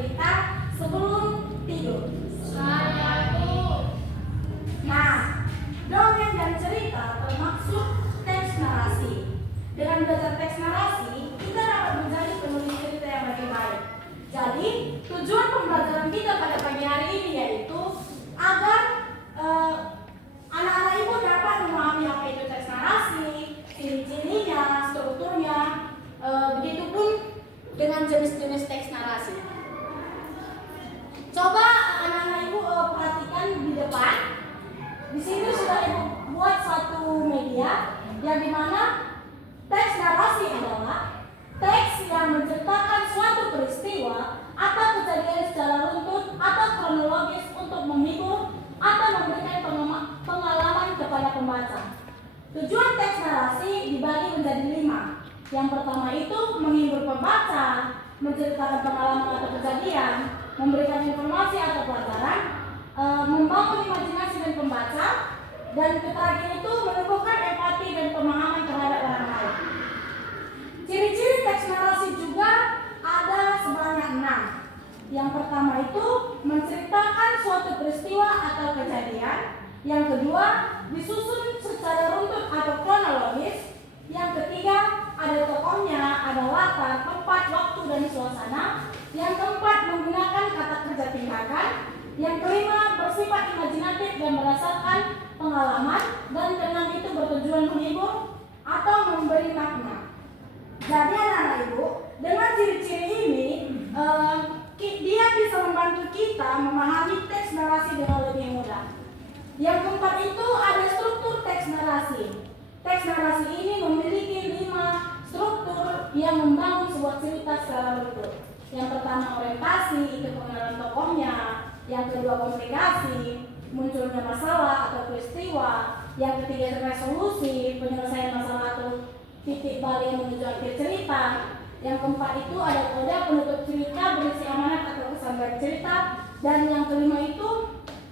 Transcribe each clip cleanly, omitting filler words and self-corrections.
bercerita sebelum tidur. Saya tuh. Nah, dongeng dan cerita termasuk teks narasi. Dengan belajar teks narasi, kita dapat menjadi penulis cerita yang lebih baik. Jadi, tujuan pembelajaran kita pada pagi hari ini yaitu agar anak-anak ibu dapat memahami apa itu teks narasi, ciri-cirinya, strukturnya, begitupun dengan jenis-jenis teks narasi. Coba anak-anak ibu perhatikan di depan. Di sini sudah ibu buat satu media yang dimana teks narasi adalah teks yang menceritakan suatu peristiwa atau kejadian secara runtut atau kronologis untuk menghibur atau memberikan pengalaman kepada pembaca. Tujuan teks narasi dibagi menjadi 5. Yang pertama itu menghibur pembaca, menceritakan pengalaman atau kejadian, memberikan informasi atau pelajaran, membangun imajinasi dan pembaca, dan terakhir itu menumbuhkan empati dan pemahaman terhadap orang lain. Ciri-ciri teks narasi juga ada sebanyak 6. Yang pertama itu menceritakan suatu peristiwa atau kejadian. Yang kedua disusun secara runtut atau kronologis. Yang ketiga ada tokohnya, ada latar, tempat, waktu, dan suasana. Yang keempat menggunakan kata kerja tindakan. Yang kelima bersifat imajinatif dan berdasarkan pengalaman. Dan keenam itu bertujuan menghibur atau memberi makna. Jadi anak-anak ibu, dengan ciri-ciri ini dia bisa membantu kita memahami teks narasi dengan lebih mudah. Yang keempat itu ada struktur teks narasi. Teks narasi ini memiliki 5 struktur yang membangun sebuah cerita secara utuh. Yang pertama orientasi, itu pengenalan tokohnya. Yang kedua komplikasi, munculnya masalah atau peristiwa. Yang ketiga resolusi, penyelesaian masalah atau titik balik yang menuju akhir cerita. Yang keempat itu ada kode penutup cerita berisi amanat atau kesan dari cerita. Dan yang kelima itu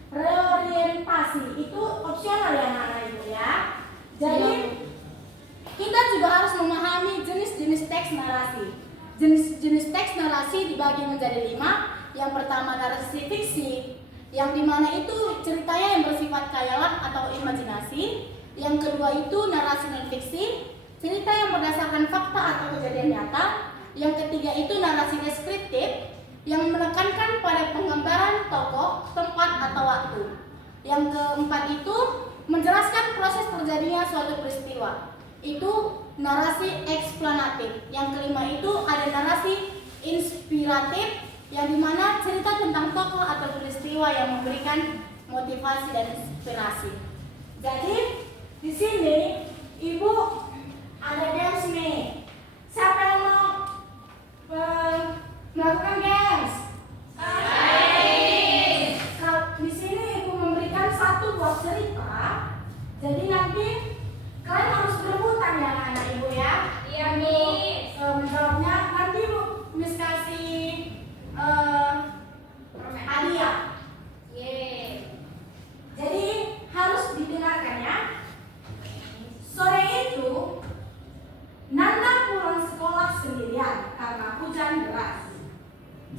reorientasi, itu opsional ya anak-anak ibu ya. Jadi kita juga harus memahami jenis-jenis teks narasi. Jenis-jenis teks narasi dibagi menjadi 5. Yang pertama narasi fiksi, yang dimana itu ceritanya yang bersifat khayalan atau imajinasi. Yang kedua itu narasi non fiksi, cerita yang berdasarkan fakta atau kejadian nyata. Yang ketiga itu narasi deskriptif, yang menekankan pada penggambaran tokoh, tempat, atau waktu. Yang keempat itu menjelaskan proses terjadinya suatu peristiwa, itu narasi eksplanatif. Yang kelima itu ada narasi inspiratif, yang dimana cerita tentang tokoh atau peristiwa yang memberikan motivasi dan inspirasi. Jadi di sini ibu ada games nih. Siapa yang mau melakukan games? Di sini ibu memberikan satu buah cerita. Jadi nanti kalian harus berebutan ya anak-anak ibu ya. Iya, Miss. Menjawabnya nanti ibu Miss kasih hadiah. Jadi harus didengarkan ya. Sore itu Nanda pulang sekolah sendirian karena hujan deras.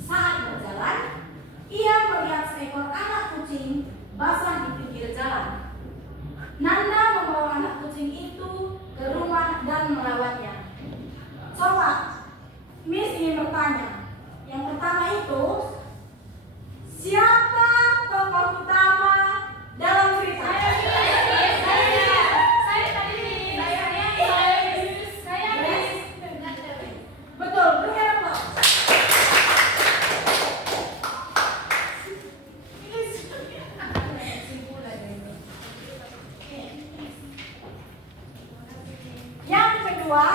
Saat berjalan, ia melihat seekor anak kucing basah di pinggir jalan. Nanda membawa anak kucing itu ke rumah dan merawatnya. Coba, Miss ingin bertanya. Yang pertama itu, siapa tokoh utama dalam cerita? Betul, beri aplaus. Yang kedua,